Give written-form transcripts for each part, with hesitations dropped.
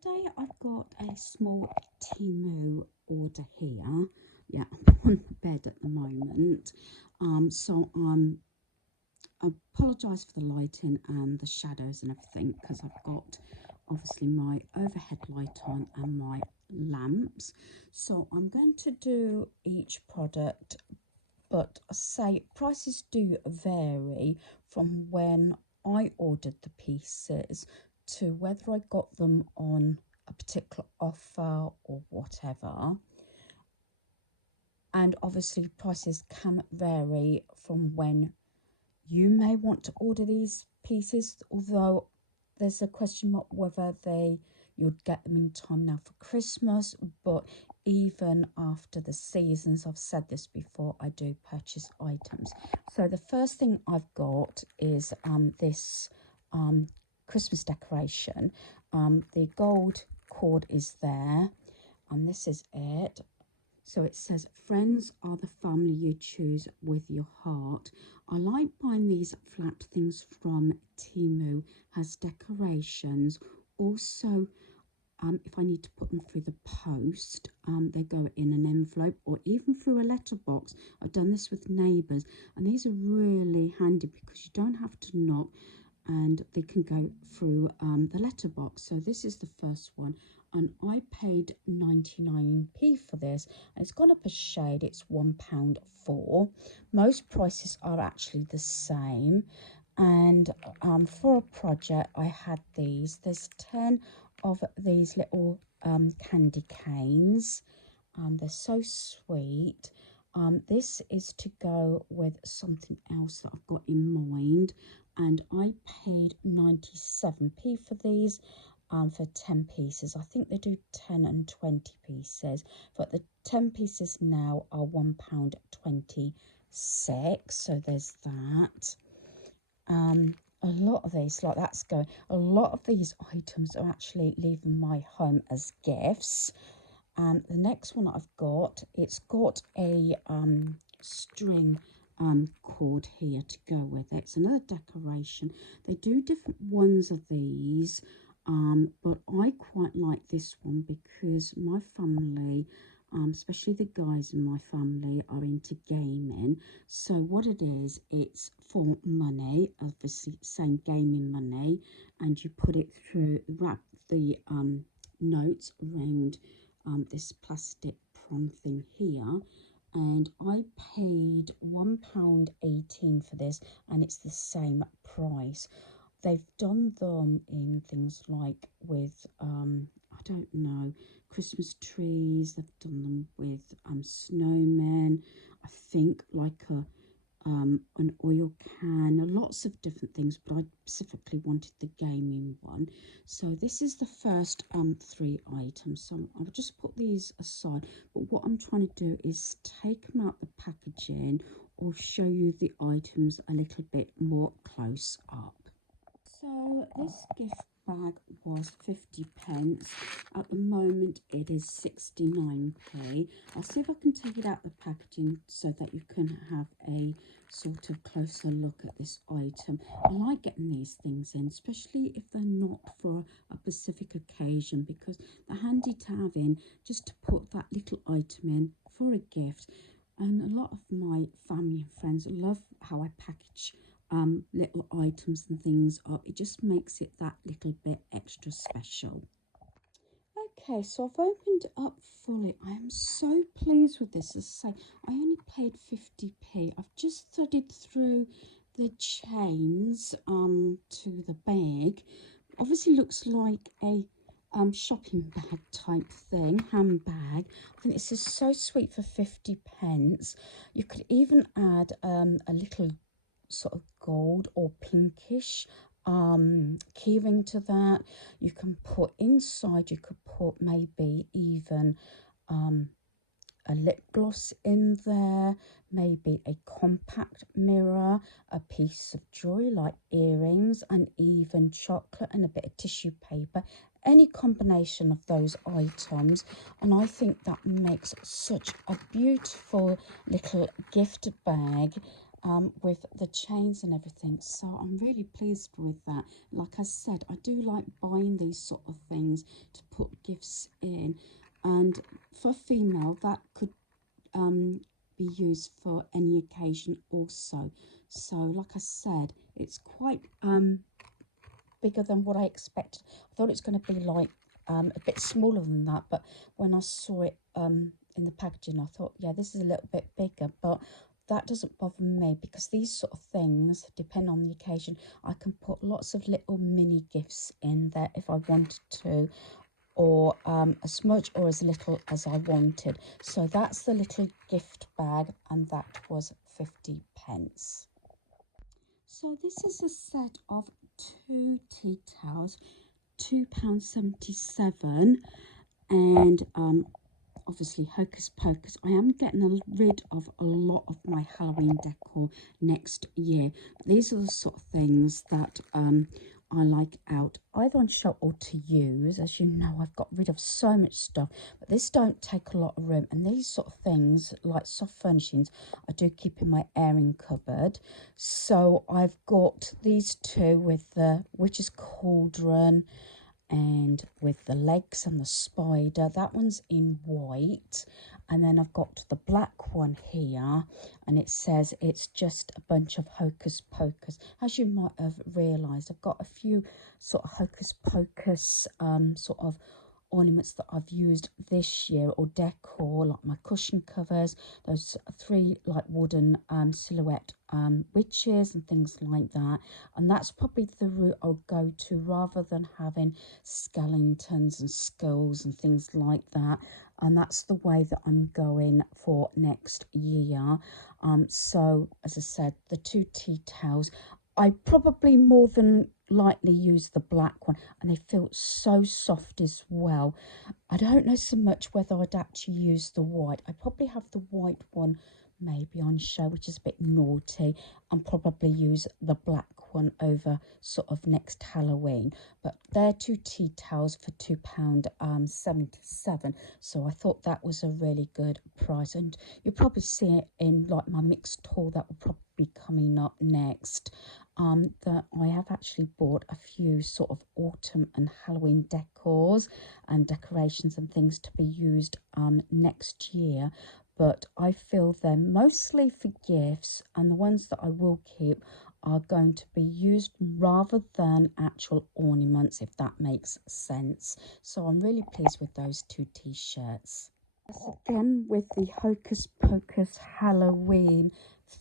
today I've got a small Temu order here. Yeah, I'm on the bed at the moment. I apologise for the lighting and the shadows and everything, because I've got obviously my overhead light on and my lamps. So I'm going to do each product, but I say prices do vary from when I ordered the pieces to whether I got them on a particular offer or whatever. And obviously prices can vary from when you may want to order these pieces, although there's a question mark whether you'd get them in time now for Christmas. But even after the seasons, I've said this before, I do purchase items. So the first thing I've got is this Christmas decoration. The gold cord is there, and this is it. So it says, friends are the family you choose with your heart. I like buying these flat things from Temu, has decorations. Also, if I need to put them through the post, they go in an envelope or even through a letterbox. I've done this with neighbours, and these are really handy because you don't have to knock and they can go through the letterbox. So this is the first one, and I paid 99p for this. It's gone up a shade, it's £1.04. Most prices are actually the same. And for a project I had these. There's 10 of these little candy canes. They're so sweet. This is to go with something else that I've got in mind, and I paid 97p for these for 10 pieces. I think they do 10 and 20 pieces, but the 10 pieces now are £1.26, so there's that. A lot of these, like that's going, a lot of these items are actually leaving my home as gifts. The next one I've got, it's got a string cord here to go with it. It's another decoration. They do different ones of these, but I quite like this one because my family, especially the guys in my family, are into gaming. So what it is, it's for money, obviously saying gaming money, and you put it through, wrap the notes around this plastic prawn thing here, and I paid £1.18 for this, and it's the same price. They've done them in things like with I don't know, Christmas trees. They've done them with snowmen, I think, like an oil can, lots of different things, but I specifically wanted the gaming one. So this is the first 3 items, so I'll just put these aside. But what I'm trying to do is take them out the packaging or show you the items a little bit more close up. So this gift bag was 50p. At the moment it is 69p. I'll see if I can take it out the packaging so that you can have a sort of closer look at this item. I like getting these things in, especially if they're not for a specific occasion, because they're handy to have in just to put that little item in for a gift. And a lot of my family and friends love how I package little items and things up. It just makes it that little bit extra special. Okay, so I've opened it up fully. I am so pleased with this. As I say, I only paid 50p. I've just threaded through the chains to the bag. Obviously looks like a shopping bag type thing, handbag. I think this is so sweet for 50p. You could even add a little sort of gold or pinkish keyring to that. You can put inside, you could put maybe even a lip gloss in there, maybe a compact mirror, a piece of jewelry like earrings, and even chocolate and a bit of tissue paper. Any combination of those items, and I think that makes such a beautiful little gift bag. with the chains and everything. So I'm really pleased with that. Like I said, I do like buying these sort of things to put gifts in. And for a female, that could be used for any occasion also. So like I said, it's quite bigger than what I expected. I thought it's going to be like a bit smaller than that, but when I saw it in the packaging, I thought, yeah, this is a little bit bigger, but that doesn't bother me because these sort of things depend on the occasion. I can put lots of little mini gifts in there if I wanted to, or as much or as little as I wanted. So that's the little gift bag, and that was 50p. So this is a set of 2 tea towels, £2.77, and obviously Hocus Pocus. I am getting rid of a lot of my Halloween decor next year. These are the sort of things that I like out either on show or to use. As you know, I've got rid of so much stuff, but this don't take a lot of room, and these sort of things like soft furnishings I do keep in my airing cupboard. So I've got these two with the witch's cauldron and with the legs and the spider. That one's in white, and then I've got the black one here, and it says it's just a bunch of Hocus Pocus. As you might have realised, I've got a few sort of Hocus Pocus sort of ornaments that I've used this year, or decor, like my cushion covers, those 3 like wooden silhouette witches and things like that. And that's probably the route I'll go to, rather than having skeletons and skulls and things like that. And that's the way that I'm going for next year. So as I said, the 2 tea towels, I probably more than likely use the black one, and they feel so soft as well. I don't know so much whether I'd actually use the white. I probably have the white one maybe on show, which is a bit naughty, and probably use the black one over sort of next Halloween. But they're 2 tea towels for £2.77, so I thought that was a really good price. And you'll probably see it in like my mixed haul that will probably be coming up next. That I have actually bought a few sort of autumn and Halloween decors and decorations and things to be used next year, but I feel they're mostly for gifts, and the ones that I will keep are going to be used rather than actual ornaments, if that makes sense. So I'm really pleased with those 2 t-shirts. Again, with the Hocus Pocus Halloween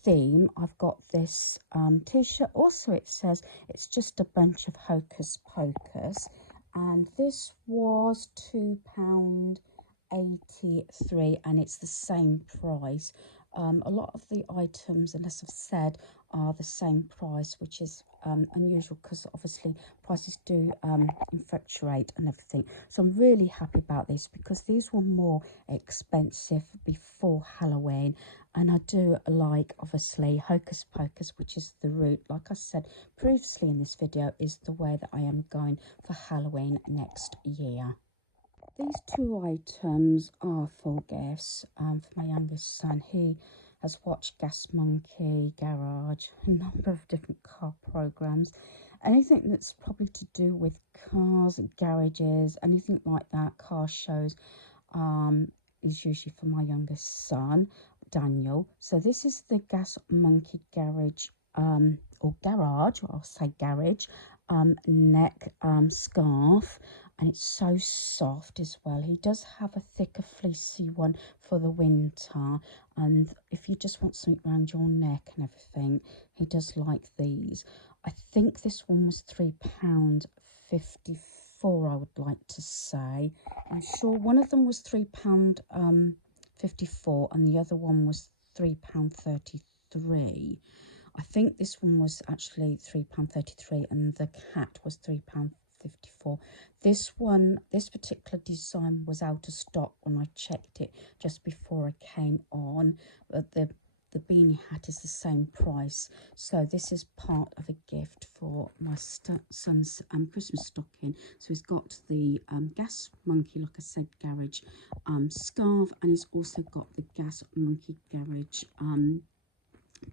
theme, I've got this t-shirt. Also, it says it's just a bunch of Hocus Pocus, and this was £2.83, and it's the same price. A lot of the items, unless I've said, are the same price, which is unusual because obviously prices do fluctuate and everything. So I'm really happy about this because these were more expensive before Halloween, and I do like obviously Hocus Pocus, which is the route, like I said previously in this video, is the way that I am going for Halloween next year. These 2 items are for gifts for my youngest son. He has watched Gas Monkey Garage, a number of different car programs. Anything that's probably to do with cars, garages, anything like that, car shows, is usually for my youngest son, Daniel. So this is the Gas Monkey Garage, or Garage, or I'll say Garage, neck scarf, and it's so soft as well. He does have a thicker fleecy one for the winter, and if you just want something around your neck and everything, he does like these. I think this one was £3.54, I would like to say. I'm sure one of them was £3.54 and the other one was £3.33. I think this one was actually £3.33 and the cat was £3.54. This particular design was out of stock when I checked it just before I came on. But the beanie hat is the same price. So this is part of a gift for my son's Christmas stocking. So he's got the Gas Monkey, like I said, Garage scarf, and he's also got the Gas Monkey Garage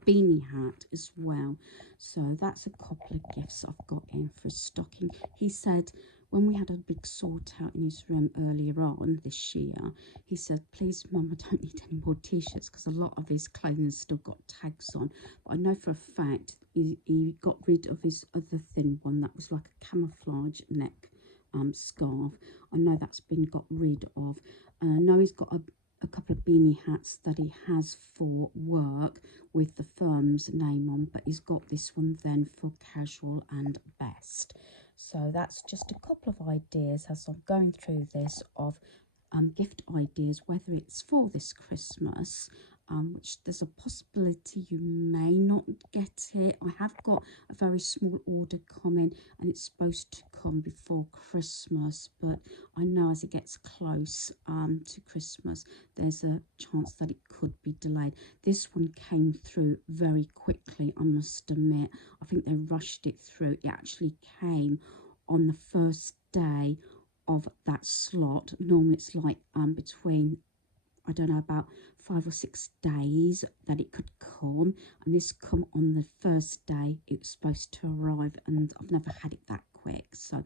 beanie hat as well. So that's a couple of gifts I've got in for his stocking. He said when we had a big sort out in his room earlier on this year, he said, please mum, I don't need any more t-shirts because a lot of his clothing still got tags on. But I know for a fact he got rid of his other thin one that was like a camouflage neck scarf. I know that's been got rid of. I know he's got a couple of beanie hats that he has for work with the firm's name on, but he's got this one then for casual and best. So that's just a couple of ideas as I'm going through this of gift ideas, whether it's for this Christmas, which there's a possibility you may not get it. I have got a very small order coming and it's supposed to come before Christmas, but I know as it gets close to Christmas, there's a chance that it could be delayed. This one came through very quickly, I must admit. I think they rushed it through. It actually came on the first day of that slot. Normally it's like between, I don't know, about 5 or 6 days that it could come, and this come on the first day it was supposed to arrive, and I've never had it that quick. So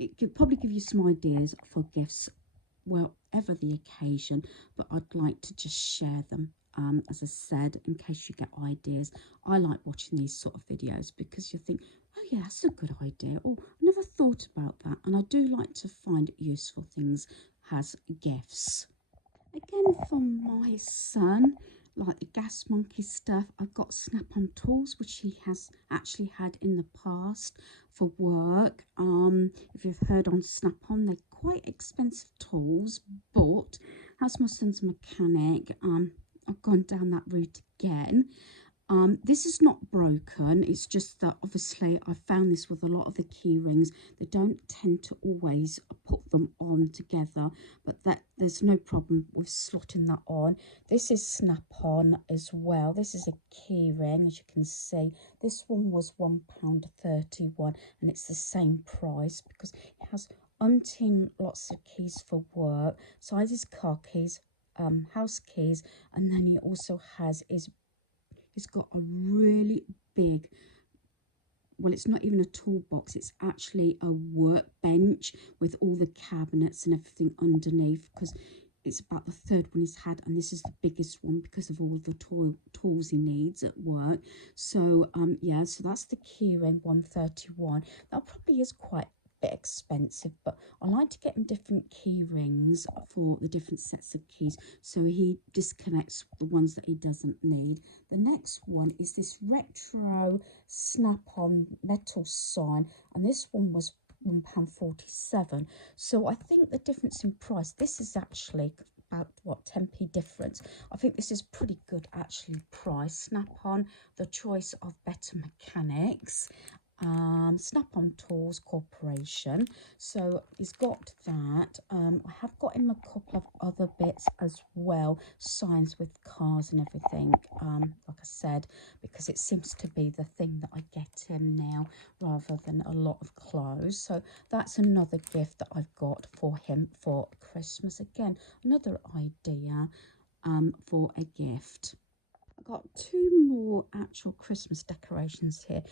it could probably give you some ideas for gifts whatever the occasion, but I'd like to just share them as I said, in case you get ideas. I like watching these sort of videos because you think, oh yeah, that's a good idea, or I never thought about that. And I do like to find useful things as gifts. Again, from my son, like the gas monkey stuff, I've got snap-on tools, which he has actually had in the past for work. If you've heard on snap-on, they're quite expensive tools, but as my son's a mechanic, I've gone down that route again. This is not broken, it's just that obviously I found this with a lot of the key rings. They don't tend to always put them on together, but that there's no problem with slotting that on. This is snap-on as well. This is a key ring, as you can see. This one was £1.31 and it's the same price because it has umpteen lots of keys for work, sizes car keys, house keys, and then he also has his, it's got a really big, well, it's not even a toolbox, it's actually a workbench with all the cabinets and everything underneath, because it's about the third one he's had, and this is the biggest one because of all the tools he needs at work. So yeah, so that's the keyring, 131. That probably is quite bit expensive, but I like to get him different key rings for the different sets of keys so he disconnects the ones that he doesn't need. The next one is this retro snap-on metal sign, and this one was £1.47. So I think the difference in price, this is actually about what, 10p difference. I think this is pretty good actually price. Snap-on, the choice of Better Mechanics, Snap-on Tools Corporation. So he's got that. I have got him a couple of other bits as well, signs with cars and everything, like I said, because it seems to be the thing that I get him now rather than a lot of clothes. So that's another gift that I've got for him for Christmas. Again, another idea for a gift. I've got two more actual Christmas decorations here.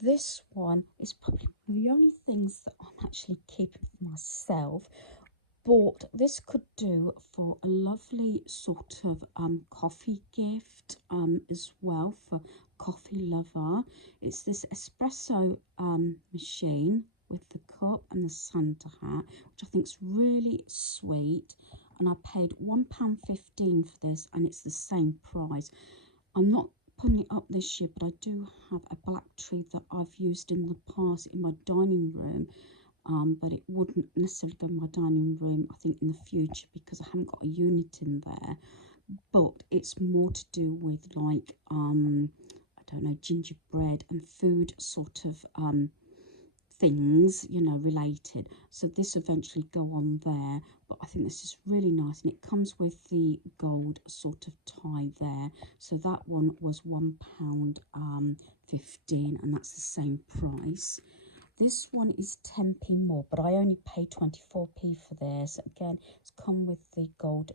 This one is probably one of the only things that I'm actually keeping for myself, but this could do for a lovely sort of coffee gift as well for coffee lover. It's this espresso machine with the cup and the Santa hat, which I think is really sweet, and I paid £1.15 for this, and it's the same price. I'm not putting it up this year, but I do have a black tree that I've used in the past in my dining room, but it wouldn't necessarily go in my dining room, I think, in the future, because I haven't got a unit in there. But it's more to do with, like, I don't know, gingerbread and food sort of things, you know, related. So this eventually go on there, but I think this is really nice, and it comes with the gold sort of tie there. So that one was £1.15, and that's the same price. This one is 10p more, but I only paid 24p for this. Again, it's come with the gold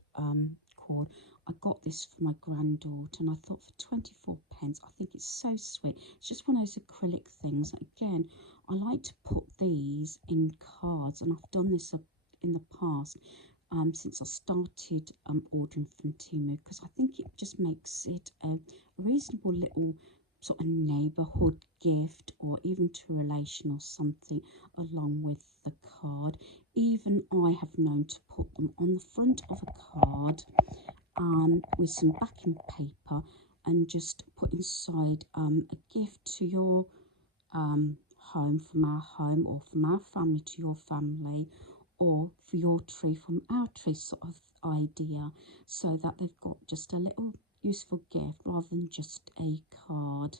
cord. I got this for my granddaughter and I thought for 24 pence, I think it's so sweet. It's just one of those acrylic things. Again, I like to put these in cards, and I've done this in the past since I started ordering from Temu, because I think it just makes it a reasonable little sort of neighbourhood gift, or even to a relation or something along with the card. Even I have known to put them on the front of a card with some backing paper and just put inside a gift to your home, from our home, or from our family to your family, or for your tree from our tree sort of idea, so that they've got just a little useful gift rather than just a card.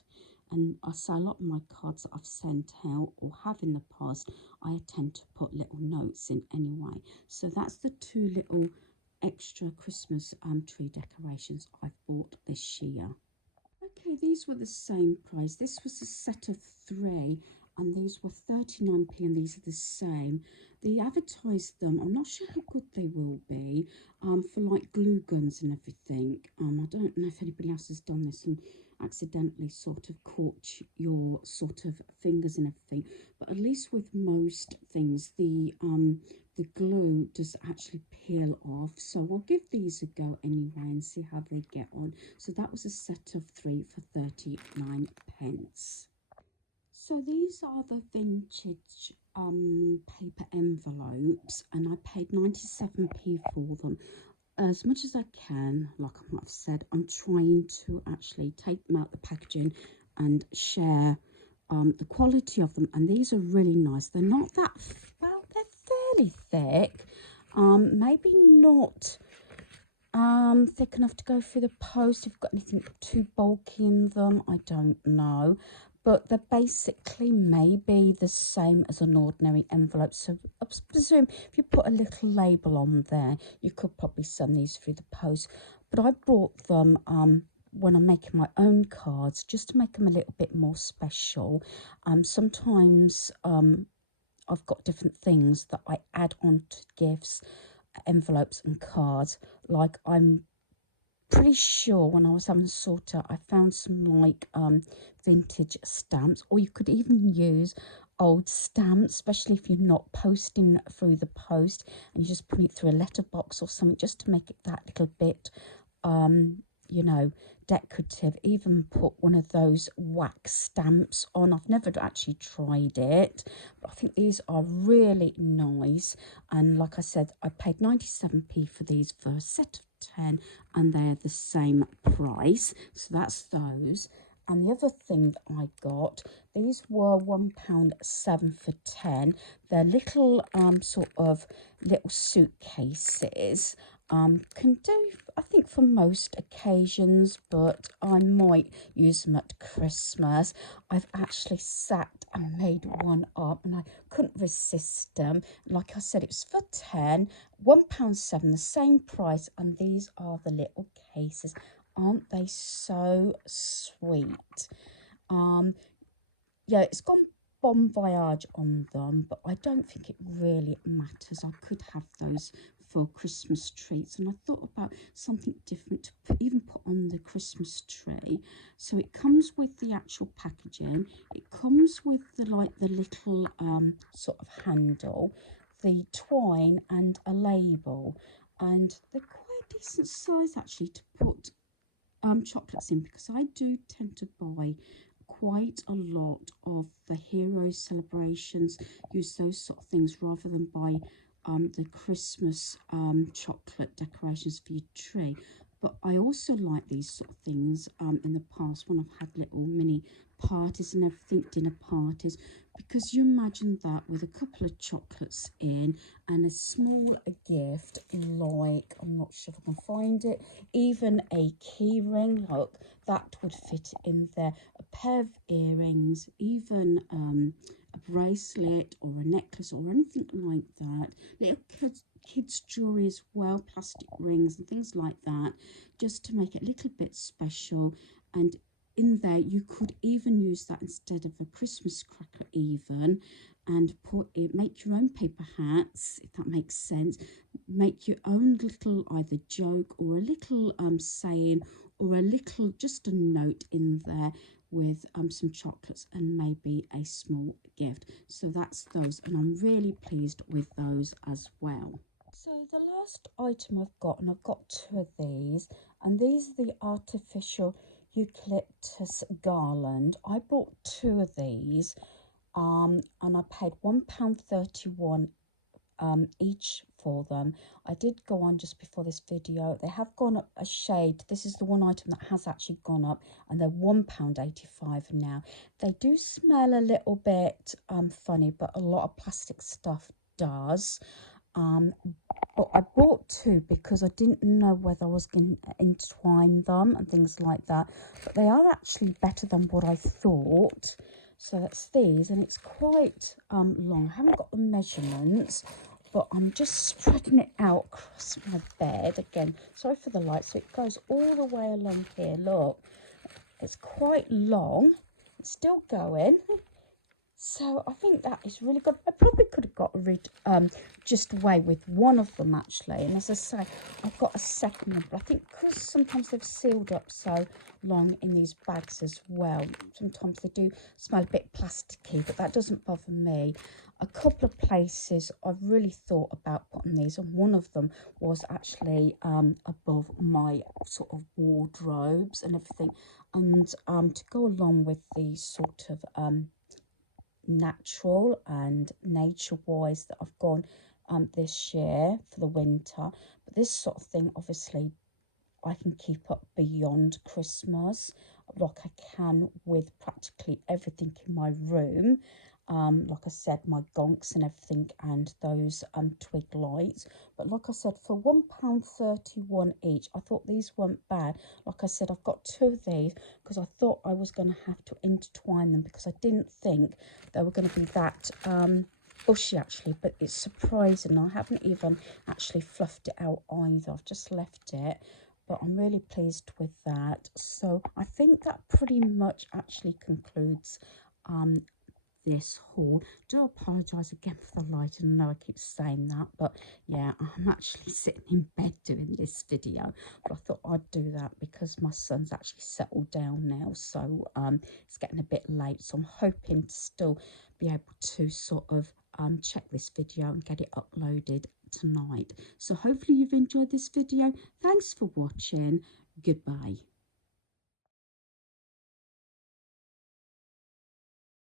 And I say a lot of my cards that I've sent out or have in the past, I tend to put little notes in anyway. So that's the two little extra Christmas tree decorations I've bought this year. Okay, these were the same price. This was a set of 3 and these were 39p, and these are the same. They advertised them, I'm not sure how good they will be, for like glue guns and everything. I don't know if anybody else has done this and accidentally sort of caught your sort of fingers and everything, but at least with most things the glue does actually peel off. So I'll give these a go anyway and see how they get on. So that was a set of 3 for 39 pence. So these are the vintage paper envelopes, and I paid 97p for them. As much as I can, like I might have said, I'm trying to actually take them out the packaging and share the quality of them, and these are really nice. They're not that, well, they're fairly thick, maybe not thick enough to go through the post. If you've got anything too bulky in them, I don't know, but they're basically maybe the same as an ordinary envelope. So I presume if you put a little label on there, you could probably send these through the post. But I brought them when I'm making my own cards, just to make them a little bit more special. Sometimes I've got different things that I add on to gifts, envelopes and cards. Like, I'm pretty sure when I was having a sort out, I found some like vintage stamps, or you could even use old stamps, especially if you're not posting through the post and you're just putting it through a letterbox or something, just to make it that little bit you know, decorative. Even put one of those wax stamps on. I've never actually tried it, but I think these are really nice. And like I said, I paid 97p for these for a set of 10, and they're the same price. So that's those. And the other thing that I got, these were £1.7 for 10. They're little sort of little suitcases. Can do, I think, for most occasions, but I might use them at Christmas. I've actually sat and made one up, and I couldn't resist them. Like I said, it was for 10, £1.7, the same price, and these are the little cases. Aren't they so sweet? Yeah, it's gone Bon Voyage on them, but I don't think it really matters. I could have those for Christmas treats, and I thought about something different to even put on the Christmas tree. So it comes with the actual packaging. It comes with the little sort of handle, the twine, and a label, and they're quite a decent size actually to put chocolates in, because I do tend to buy quite a lot of the hero celebrations, use those sort of things rather than buy the Christmas chocolate decorations for your tree. But I also like these sort of things in the past when I've had little mini parties and everything, dinner parties, because you imagine that with a couple of chocolates in and a small gift, like, I'm not sure if I can find it, even a key ring, look, that would fit in there, a pair of earrings, even a bracelet or a necklace or anything like that, little kids jewelry as well, plastic rings and things like that, just to make it a little bit special. And in there you could even use that instead of a Christmas cracker even, and put it, make your own paper hats, if that makes sense. make your own little either joke or a little saying or a little just a note in there with some chocolates and maybe a small gift. So that's those, and I'm really pleased with those as well. So the last item I've got, and I've got two of these, and these are the artificial eucalyptus garland. I bought two of these, and I paid £1.31 each for them. I did go on just before this video. They have gone up a shade. This is the one item that has actually gone up, and they're £1.85 now. They do smell a little bit funny, but a lot of plastic stuff does. But I bought two because I didn't know whether I was going to entwine them and things like that. But they are actually better than what I thought. So that's these, and it's quite long. I haven't got the measurements, but I'm just spreading it out across my bed. Again, sorry for the light. So it goes all the way along here. Look, it's quite long. It's still going. So I think that is really good. I probably could have got rid just away with one of them actually. And as I say, I've got a second one, but I think because sometimes they've sealed up so long in these bags as well, sometimes they do smell a bit plasticky, but that doesn't bother me. A couple of places I've really thought about putting these, and one of them was actually above my sort of wardrobes and everything. And to go along with the sort of natural and nature wise that I've gone this year for the winter, but this sort of thing obviously I can keep up beyond Christmas, like I can with practically everything in my room. Like I said, my gonks and everything, and those twig lights. But like I said, for £1.31 each, I thought these weren't bad. Like I said, I've got two of these because I thought I was going to have to intertwine them because I didn't think they were going to be that bushy actually. But it's surprising, I haven't even actually fluffed it out either. I've just left it. But I'm really pleased with that. So I think that pretty much actually concludes this haul. Do apologise again for the light, and I know I keep saying that, but yeah, I'm actually sitting in bed doing this video, but I thought I'd do that because my son's actually settled down now, so it's getting a bit late, so I'm hoping to still be able to sort of check this video and get it uploaded tonight. So hopefully you've enjoyed this video. Thanks for watching. Goodbye.